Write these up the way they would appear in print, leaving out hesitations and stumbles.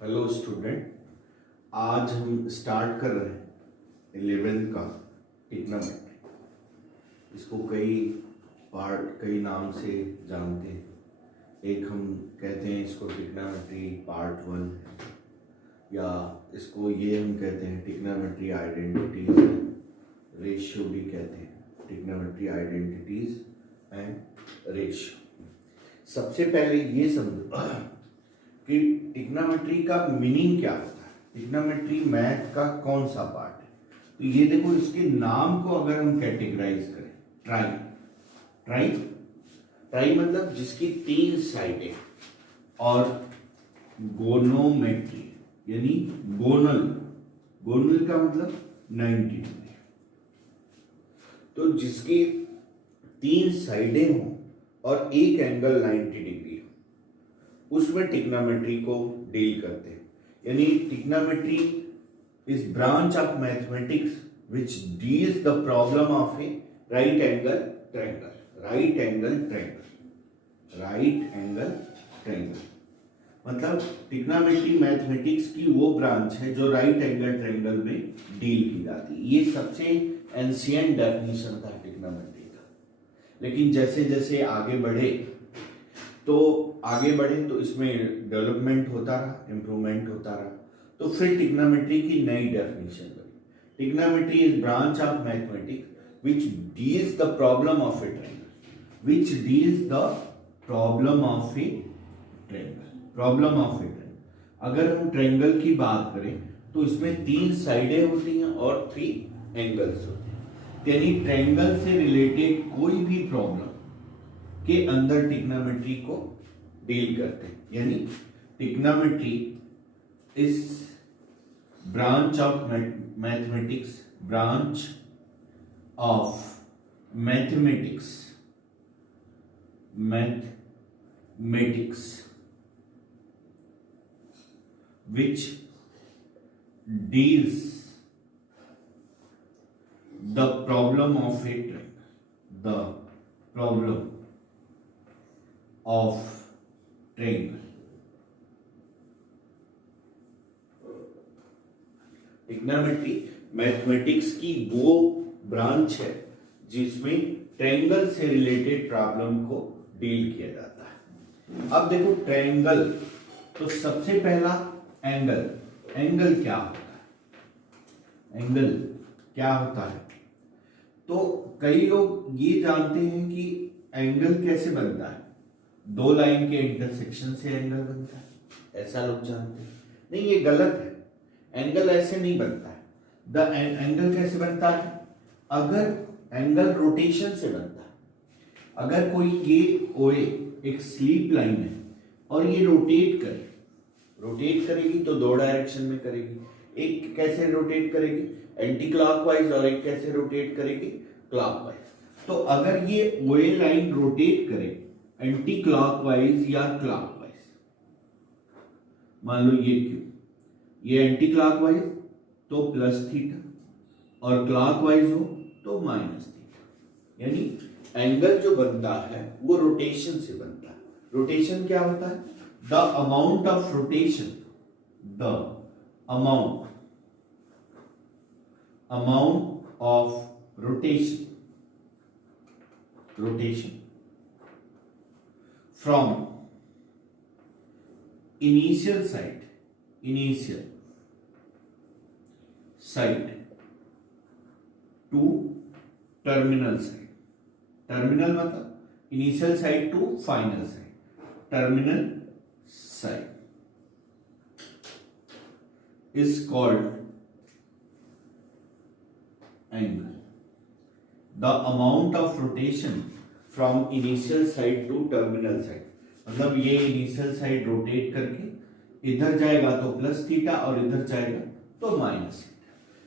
Hello student, आज हम start कर रहे हैं 11th का ट्रिग्नोमेट्री। इसको कई नाम से जानते हैं। एक हम कहते हैं इसको ट्रिग्नोमेट्री पार्ट 1, या इसको ये हम कहते हैं ट्रिग्नोमेट्री आइडेंटिटीज, रेशियो भी कहते हैं, ट्रिग्नोमेट्री आइडेंटिटीज एंड रेशियो। सबसे पहले ये समझो कि ट्रिग्नोमेट्री का मीनिंग क्या होता है, ट्रिग्नोमेट्री मैथ का कौन सा पार्ट है। तो ये देखो, इसके नाम को अगर हम कैटेगराइज करें, ट्राई मतलब जिसकी 3 साइडें, और गोनोमेट्री यानी गोनल का मतलब 90 डिग्री। तो जिसकी 3 साइडें हों और एक एंगल 90 डिग्री हो, उसमें ट्रिग्नोमेट्री को डील करते हैं। यानी trigonometry is branch of mathematics which deals the problem of A right angle triangle. मतलब ट्रिग्नोमेट्री मैथमेटिक्स की वो ब्रांच है जो राइट एंगल ट्रायंगल में डील की जाती है। ये सबसे एंशिएंट डेफिनेशन था ट्रिग्नोमेट्री का। लेकिन जैसे जैसे आगे बढ़े तो इसमें डेवलपमेंट होता रहा, इम्प्रूवमेंट होता रहा। तो फिर ट्रिग्नोमेट्री की नई डेफिनेशन बनी। Trigonometry is branch of mathematics which deals the problem of A triangle. अगर हम ट्रायंगल की बात करें तो इसमें 3 साइडें होती हैं और 3 एंगल्स होते हैं। यानी ट्रायंगल से रिलेटेड कोई भी प्रॉब्लम के अंदर ट्रिग्नोमेट्री को डील करते हैं। यानी trigonometry is branch of mathematics which deals the problem of a triangle. Trigonometry mathematics की वो ब्रांच है जिसमें ट्रायंगल से रिलेटेड प्रॉब्लम को डील किया जाता है। अब देखो, ट्रायंगल तो सबसे पहला एंगल क्या होता है। तो कई लोग ये जानते हैं कि एंगल कैसे बनता है, 2 लाइन के इंटरसेक्शन से एंगल बनता है, ऐसा लोग जानते हैं। नहीं, ये गलत है। एंगल ऐसे नहीं बनता है। एंगल कैसे बनता है? अगर एंगल रोटेशन से बनता है। अगर कोई ये ओए एक स्लीप लाइन है और ये रोटेट करेगी तो 2 डायरेक्शन में करेगी। एक कैसे रोटेट करेगी? एंटी क्लॉकवाइज, और एक कैसे रोटेट करेगी? क्लॉकवाइज। तो अगर ये ओए लाइन रोटेट करे एंटी क्लॉकवाइज या क्लॉकवाइज, मान लो ये एंटी क्लॉकवाइज तो प्लस थीटा, और क्लॉकवाइज हो तो माइनस थीटा। यानी एंगल जो बनता है वो रोटेशन से बनता है। रोटेशन क्या होता है? The amount of rotation from initial site to terminal site। Terminal मतलब initial side to final side, terminal side is called angle. The amount of rotation from initial side to terminal side, मतलब ये initial side rotate करके इधर जाएगा तो plus theta और इधर जाएगा तो माइनस थीटा।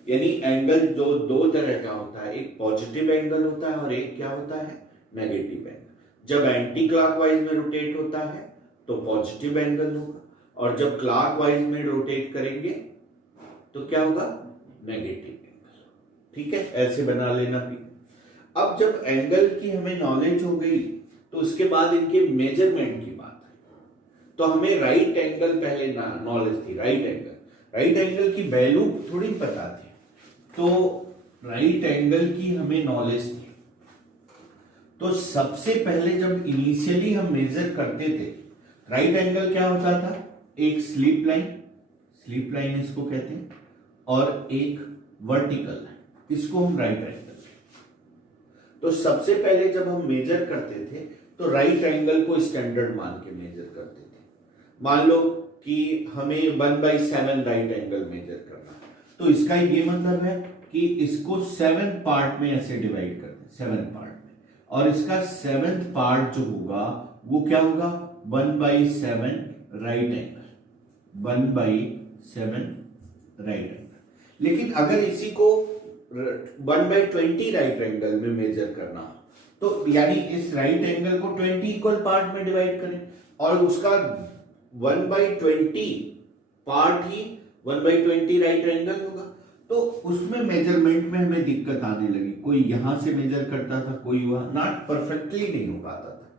यानी एंगल जो 2 तरह का होता है, एक पॉजिटिव एंगल होता है और एक क्या होता है? Negative angle. जब एंटी क्लॉकवाइज में रोटेट होता है तो पॉजिटिव एंगल होगा, और जब क्लॉकवाइज में रोटेट करेंगे तो क्या होगा? Negative angle. ठीक है, ऐसे बना लेना भी। अब जब एंगल की हमें नॉलेज हो गई तो उसके बाद इनके मेजरमेंट की बात है। तो हमें राइट एंगल पहले नॉलेज थी। राइट एंगल की वैल्यू थोड़ी पता थी, तो राइट एंगल की हमें नॉलेज थी। तो सबसे पहले जब इनिशियली हम मेजर करते थे, राइट एंगल क्या होता था, एक स्लिप लाइन इसको कहते हैं, और एक वर्टिकल लाइन, इसको हम राइट एंगल। तो सबसे पहले जब हम मेजर करते थे तो राइट एंगल को स्टैंडर्ड मान के मेजर करते थे। मान लो कि हमें 1/7 राइट एंगल मेजर करना, तो इसका ये मतलब है कि इसको 7 पार्ट में ऐसे डिवाइड कर दें, 7 पार्ट में, और इसका 7th पार्ट जो होगा वो क्या होगा, 1/7 राइट एंगल, 1/7 राइट एंगल। लेकिन अगर इसी को 1/20 राइट एंगल में मेजर करना, तो यानी इस राइट एंगल को 20 इक्वल पार्ट में डिवाइड करें, और उसका 1/20 पार्ट ही 1/20 राइट एंगल होगा, तो उसमें मेजरमेंट में हमें दिक्कत आने लगी। कोई यहां से मेजर करता था, कोई वहां, नॉट परफेक्टली नहीं हो पाता था।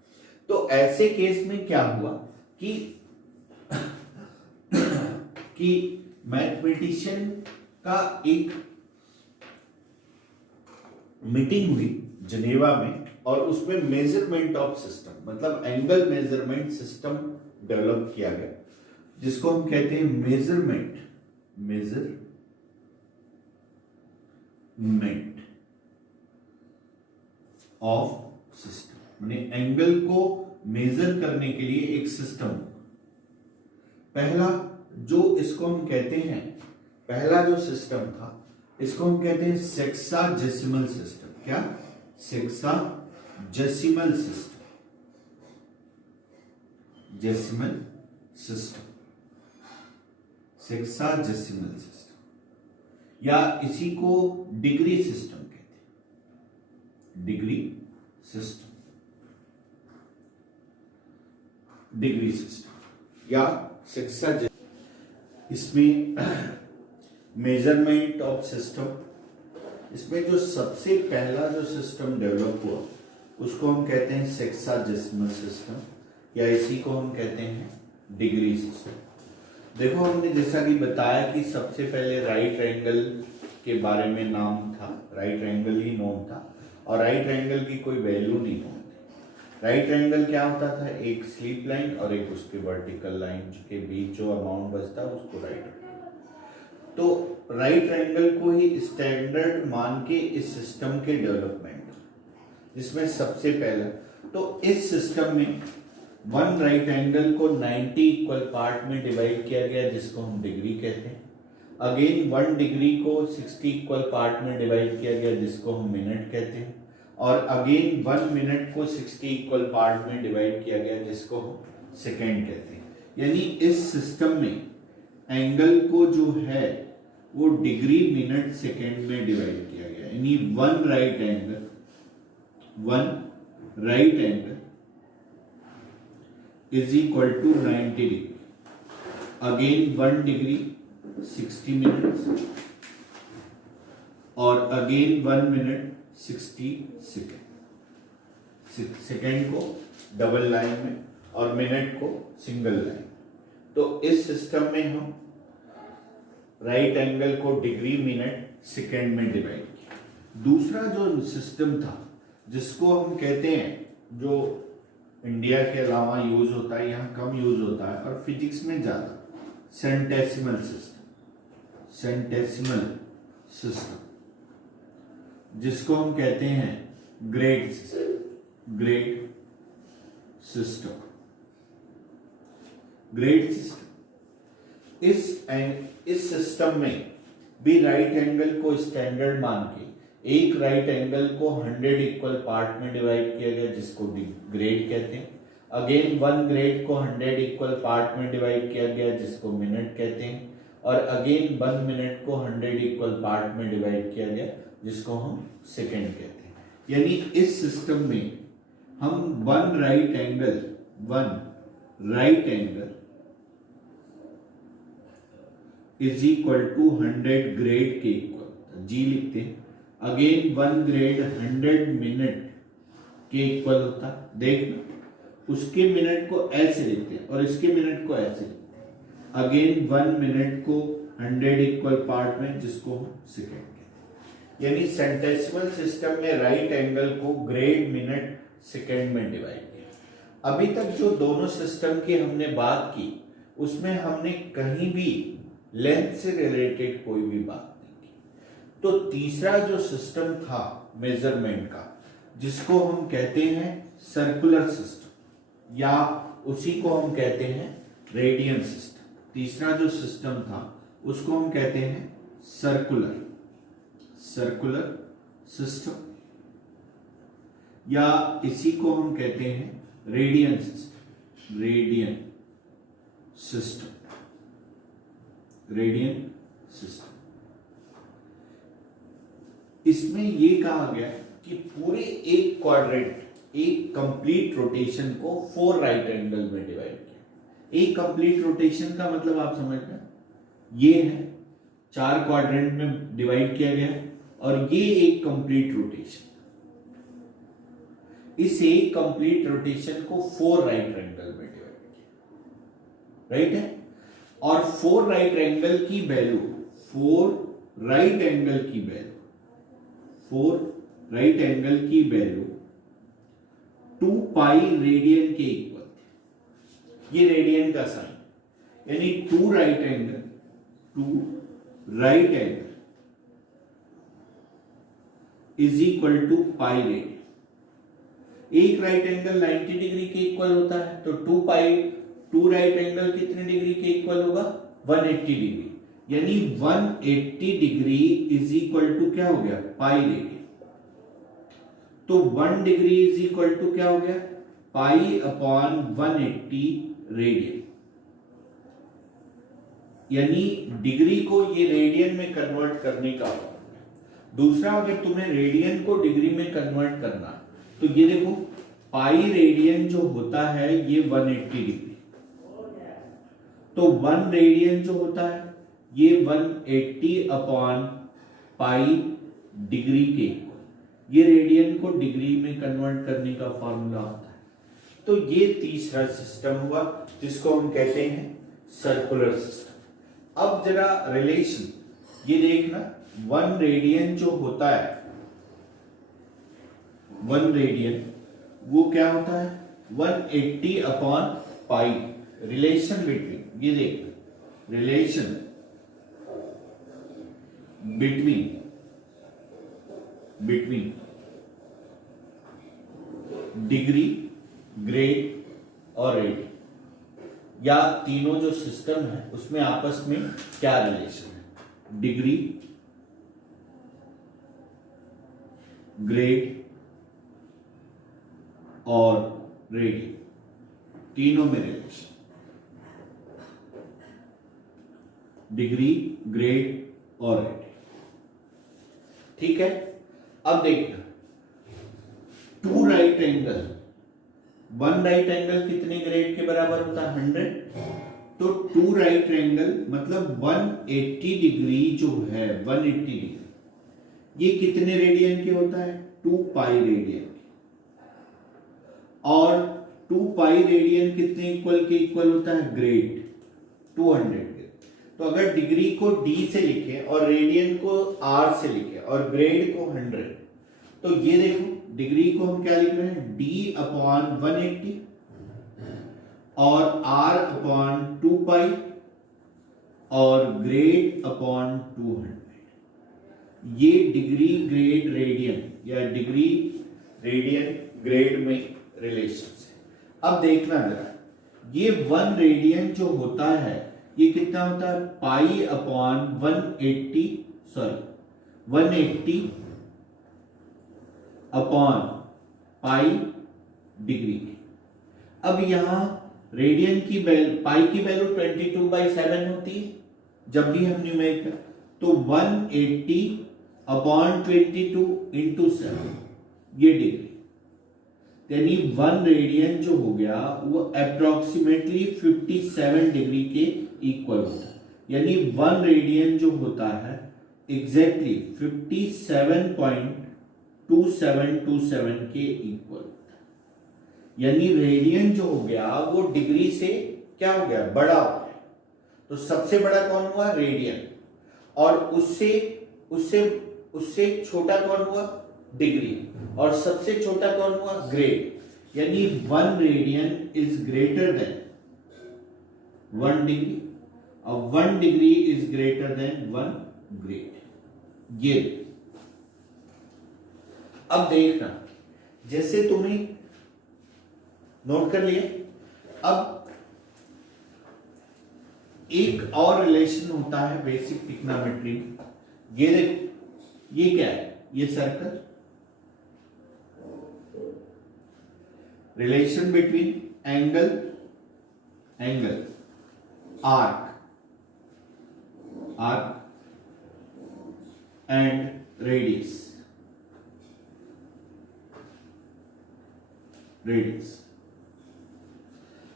तो ऐसे केस में क्या हुआ कि मैथमेटिशियन का एक मीटिंग हुई जिनेवा में, और उसमें मेजरमेंट ऑफ सिस्टम, मतलब एंगल मेजरमेंट सिस्टम डेवलप किया गया, जिसको हम कहते हैं मेजरमेंट ऑफ सिस्टम। माने एंगल को मेजर करने के लिए एक सिस्टम। पहला जो इसको हम कहते हैं, पहला जो सिस्टम था, इसको हम कहते हैं सेक्साजेसिमल सिस्टम। क्या? सेक्साजेसिमल सिस्टम, सेक्साजेसिमल सिस्टम, या इसी को डिग्री सिस्टम कहते हैं, डिग्री सिस्टम या सेक्साजेसिमल। इसमें मेजरमेंट ऑफ सिस्टम, इसमें जो सबसे पहला जो सिस्टम डेवलप हुआ उसको हम कहते हैं सेक्साजेसिमल सिस्टम, या इसी को हम कहते हैं डिग्री सिस्टम। देखो, हमने जैसा कि बताया कि सबसे पहले राइट एंगल के बारे में नाम था, राइट एंगल ही नोन था, और राइट एंगल की कोई वैल्यू नहीं होती। राइट एंगल क्या होता था, एक स्लिप लाइन और एक उसके वर्टिकल लाइन के बीच जो अमाउंट बचता है उसको राइट एंगल। तो राइट एंगल को ही स्टैंडर्ड मान के इस सिस्टम के डेवलपमेंट, जिसमें सबसे पहला, तो इस सिस्टम में वन राइट एंगल को 90 इक्वल पार्ट में डिवाइड किया गया, जिसको हम डिग्री कहते हैं। अगेन 1 डिग्री को 60 इक्वल पार्ट में डिवाइड किया गया, जिसको हम मिनट कहते हैं। और अगेन 1 मिनट को 60 इक्वल पार्ट में डिवाइड किया गया, जिसको हम सेकेंड कहते हैं। यानी इस सिस्टम में एंगल को जो है वो डिग्री मिनट सेकेंड में डिवाइड किया गया। यानी one right angle is equal to 90 degree. Again 1 degree 60 minutes, और अगेन 1 मिनट 60 सेकेंड। सेकेंड को डबल लाइन में और मिनट को सिंगल लाइन। तो इस सिस्टम में हम राइट एंगल को डिग्री मिनट सेकेंड में डिवाइड किया। दूसरा जो सिस्टम था, जिसको हम कहते हैं, जो इंडिया के अलावा यूज होता है, यहाँ कम यूज होता है और फिजिक्स में ज्यादा, सेंटेसिमल सिस्टम, जिसको हम कहते हैं ग्रेड सिस्टम। इस सिस्टम में भी राइट एंगल को स्टैंडर्ड मान के एक राइट एंगल को 100 इक्वल पार्ट में डिवाइड किया गया, जिसको ग्रेड कहते हैं। अगेन 1 ग्रेड को 100 इक्वल पार्ट में डिवाइड किया गया, जिसको मिनट कहते हैं। और अगेन 1 मिनट को 100 इक्वल पार्ट में डिवाइड किया गया, जिसको हम सेकेंड कहते हैं। यानी इस सिस्टम में हम one right angle is equal to 100 grade के इक्वल, जी लिखते हैं। अगेन 1 ग्रेड 100 मिनट के इक्वल होता। देखना, उसके मिनट को ऐसे लिखते हैं और इसके मिनट को ऐसे लिखते हैं। अगेन 1 मिनट को 100 इक्वल पार्ट में, जिसको हम सेकेंड कहते हैं। यानी सेंटेसिमल सिस्टम में राइट एंगल को ग्रेड, मिनट, सेकेंड में डिवाइड किया। अभी तक जो दोनों सिस्टम की हमने बात की उसमें हमने कहीं भी लेंथ से रिलेटेड कोई भी बात नहीं की। तो तीसरा जो सिस्टम था मेजरमेंट का, जिसको हम कहते हैं सर्कुलर सिस्टम या उसी को हम कहते हैं रेडियन सिस्टम। तीसरा जो सिस्टम था उसको हम कहते हैं सर्कुलर सिस्टम या इसी को हम कहते हैं रेडियन सिस्टम। इसमें यह कहा गया कि पूरे एक क्वाड्रेंट, एक कंप्लीट रोटेशन को 4 राइट एंगल में डिवाइड किया। एक कंप्लीट रोटेशन का मतलब आप समझ रहे हैं, ये है 4 क्वाड्रेंट में डिवाइड किया गया और ये एक कंप्लीट रोटेशन। इस एक कंप्लीट रोटेशन को 4 राइट एंगल में डिवाइड किया, राइट है। और 4 राइट एंगल की वैल्यू 2 पाई रेडियन के इक्वल थे। ये रेडियन का साइन, यानी 2 right angle is equal to pi radian. एक राइट एंगल 90 डिग्री के इक्वल होता है, तो 2 राइट एंगल कितने डिग्री के इक्वल होगा? 180 डिग्री। यानी 180 डिग्री इज इक्वल टू क्या हो गया? Pi radian. तो 1 डिग्री इज इक्वल टू क्या हो गया? Pi upon 180 radian. यानी डिग्री को ये रेडियन में कन्वर्ट करने का। दूसरा, अगर तुम्हें रेडियन को डिग्री में कन्वर्ट करना, तो ये देखो पाई रेडियन जो होता है ये 180 डिग्री, तो 1 रेडियन जो होता है ये 180 अपॉन पाई डिग्री के इक्वल। ये रेडियन को डिग्री में कन्वर्ट करने का फॉर्मूला होता है। तो ये तीसरा सिस्टम हुआ जिसको हम कहते हैं सर्कुलर सिस्टम। अब जरा रिलेशन ये देखना, 1 रेडियन जो होता है, 1 रेडियन वो क्या होता है? 180 अपॉन पाई। रिलेशन बिटवीन, ये देखना, रिलेशन बिटवीन डिग्री, ग्रेड और रेडियन, या तीनों जो सिस्टम है उसमें आपस में क्या रिलेशन है? डिग्री, ग्रेड और रेडियन, तीनों में रिलेशन। डिग्री, ग्रेड और रेडियन, ठीक है। अब देखना, 2 राइट एंगल, 1 राइट एंगल कितने ग्रेड के बराबर होता है? 100। तो 2 राइट एंगल मतलब 180 डिग्री जो है, 180 डिग्री ये कितने रेडियन के होता है? 2 पाई रेडियन के। और 2 पाई रेडियन कितने इक्वल के इक्वल होता है? ग्रेड 200 के। तो अगर डिग्री को d से लिखे और रेडियन को r से लिखे और ग्रेड को 100, तो ये देखो डिग्री को हम क्या लिख रहे हैं? d अपॉन 180 और r अपॉन 2 पाई और ग्रेड अपॉन 200। ये डिग्री, ग्रेड, रेडियन या डिग्री, रेडियन, ग्रेड में रिलेशन है। अब देखना जरा, ये 1 रेडियन जो होता है ये कितना होता है? Pi upon 180 upon pi degree की। अब यहां रेडियन की पाई की वैल्यू 22/7 होती है जब भी हम न्यूमेरिकल, तो 180 अपॉन 22 इंटू 7, ये डिग्री, यानी 1 रेडियन जो हो गया वो अप्रोक्सीमेटली 57 डिग्री के इक्वल होता है। यानी 1 रेडियन जो होता है एग्जैक्टली 57.2727 के इक्वल होता है। यानी रेडियन जो हो गया वो डिग्री से क्या हो गया, बड़ा हो गया। तो सबसे बड़ा कौन हुआ, रेडियन, और उससे उससे उससे छोटा कौन हुआ, डिग्री, और सबसे छोटा कौन हुआ, ग्रेड। यानी 1 radian is greater than 1 degree और 1 degree is greater than 1 grade. ये अब देखना, जैसे तुम्हें नोट कर लिए। अब एक और रिलेशन होता है बेसिक ट्रिग्नोमेट्री। ये देखो, ये क्या है, ये circle, relation between angle arc and radius.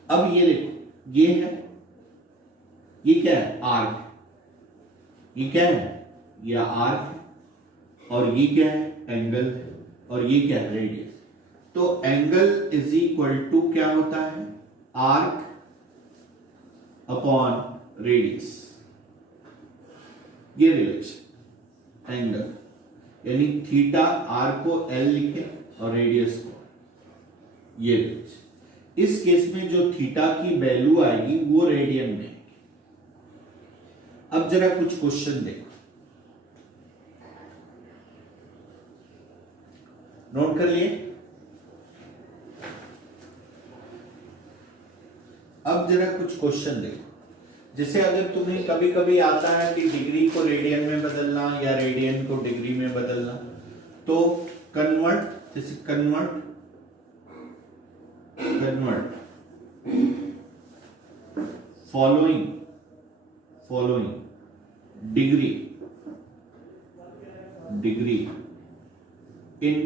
अब ये देखो, ये है, ये क्या है, आर्क, ये क्या है, ये आर्क है, और ये क्या है, एंगल है, और ये क्या है, रेडियस। तो एंगल इज इक्वल टू क्या होता है, आर्क अपॉन रेडियस। ये रिलेशन एंगल, यानी थीटा आर को एल लिखे और रेडियस को, ये रिलेशन। इस केस में जो थीटा की वैल्यू आएगी वो रेडियन में आएगी। अब जरा कुछ क्वेश्चन देखो, नोट कर लिए। अब जरा कुछ क्वेश्चन देखो, जैसे अगर तुम्हें कभी कभी आता है कि डिग्री को रेडियन में बदलना या रेडियन को डिग्री में बदलना, तो कन्वर्ट, जैसे convert following degree in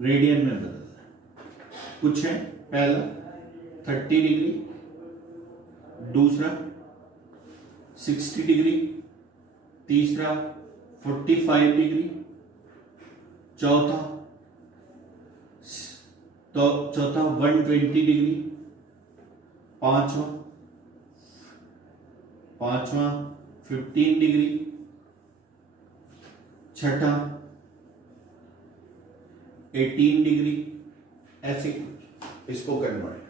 radian में बदलना है। कुछ है, पहला 30 डिग्री, दूसरा 60 डिग्री, तीसरा 45 डिग्री, चौथा 120 डिग्री, पांचवा 15 डिग्री, छठा 18 डिग्री, ऐसे कुछ। इसको कन्वर्ट,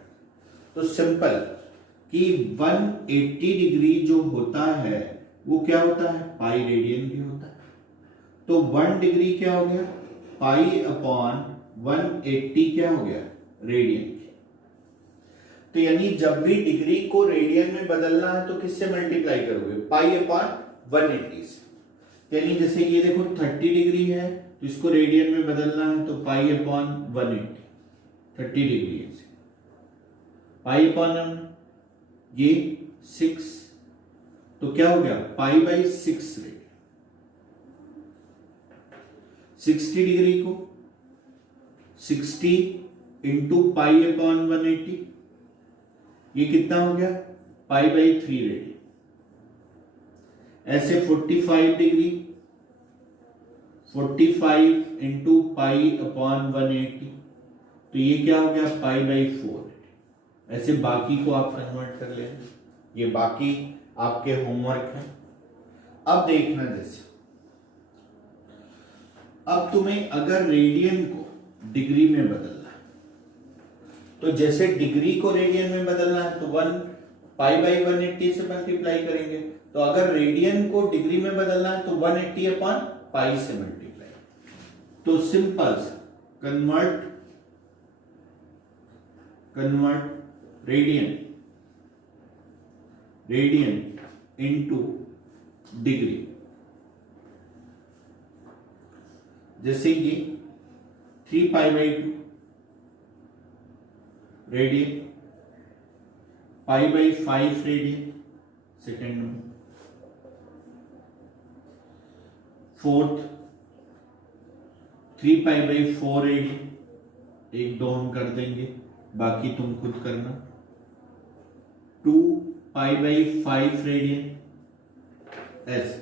तो सिंपल कि 180 डिग्री जो होता है वो क्या होता है, पाई रेडियन भी होता है। तो 1 डिग्री क्या हो गया, पाई अपॉन 180 क्या हो गया, रेडियन। तो यानी जब भी डिग्री को रेडियन में बदलना है तो किससे मल्टीप्लाई करोगे, पाई अपॉन 180 से। यानी जैसे ये देखो 30 डिग्री है तो इसको रेडियन में बदलना है तो पाई अपॉन 180, 30 डिग्री है, पाई अपॉन ये 6, तो क्या हो गया, पाई बाई 6 रेडियन। 60 डिग्री को 60 इंटू पाई अपॉन 180, ये कितना हो गया, पाई बाई 3 रेडियन। ऐसे 45 डिग्री 45 इंटू पाई अपॉन 180, तो ये क्या हो गया, पाई बाई 4। ऐसे बाकी को आप कन्वर्ट कर लेना, ये बाकी आपके होमवर्क है। अब देखना, जैसे अब तुम्हें अगर रेडियन को डिग्री में बदलना है, तो जैसे डिग्री को रेडियन में बदलना है तो 1 पाई बाई 180 से मल्टीप्लाई करेंगे। तो अगर रेडियन को डिग्री में बदलना है तो 180 अपॉन पाई से मल्टीप्लाई। तो simple convert radian into degree. जैसे ये 3 pi by 2 radian, pi by 5 radian second में, फोर्थ 3 पाई बाई 4 रेडियन, एक दो हम कर देंगे, बाकी तुम खुद करना। 2 पाई बाई 5 रेडियन, ऐसे।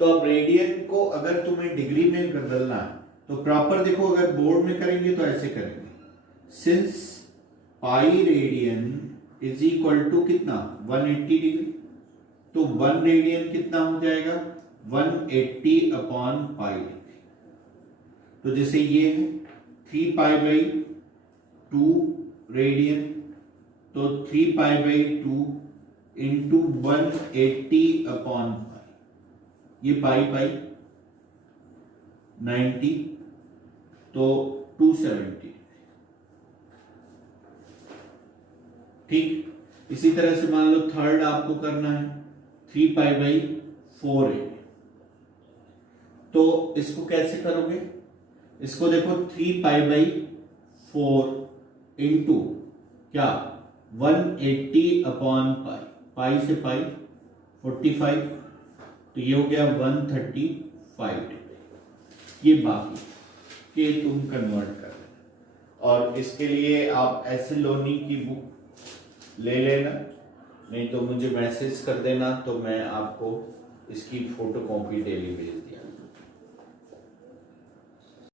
तो अब रेडियन को अगर तुम्हें डिग्री में बदलना है तो प्रॉपर देखो, अगर बोर्ड में करेंगे तो ऐसे करेंगे, since pi radian is equal to कितना 180 डिग्री, तो 1 रेडियन कितना हो जाएगा 180 अपॉन पाई डिग्री। तो जैसे ये है 3 पाई बाई 2 रेडियन, तो 3 pi by 2 into 180 upon pi, ये पाई पाई 90, तो 270। ठीक, इसी तरह से मान लो थर्ड आपको करना है 3 पाई बाई 4 है, तो इसको कैसे करोगे, इसको देखो 3 पाई बाई 4 इंटू क्या 180 अपॉन पाई, पाई से पाई 45, तो ये हो गया 135। ये बाकी के तुम कन्वर्ट कर लेना, और इसके लिए आप ऐसे लोनी की बुक ले लेना, नहीं तो मुझे मैसेज कर देना, तो मैं आपको इसकी फोटो कॉपी डेली भेज दूंगा।